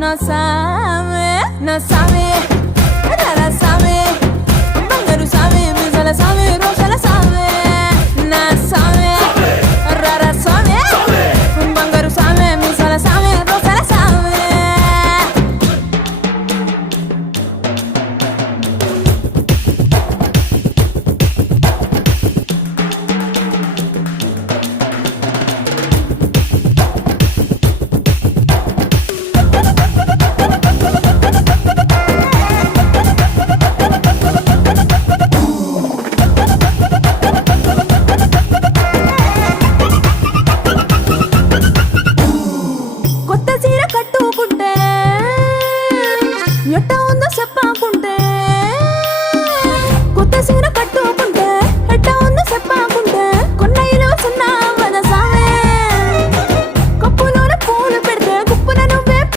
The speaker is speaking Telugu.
నా సామే నా సామే రారా సామే బంగారు సామే మిజల సామే రోజల సామే నా సామే రారా సామే బంగారు సామే మిజల సామే రోజల సామే కొత్త చీర కట్టుకుంటే ఎట్టో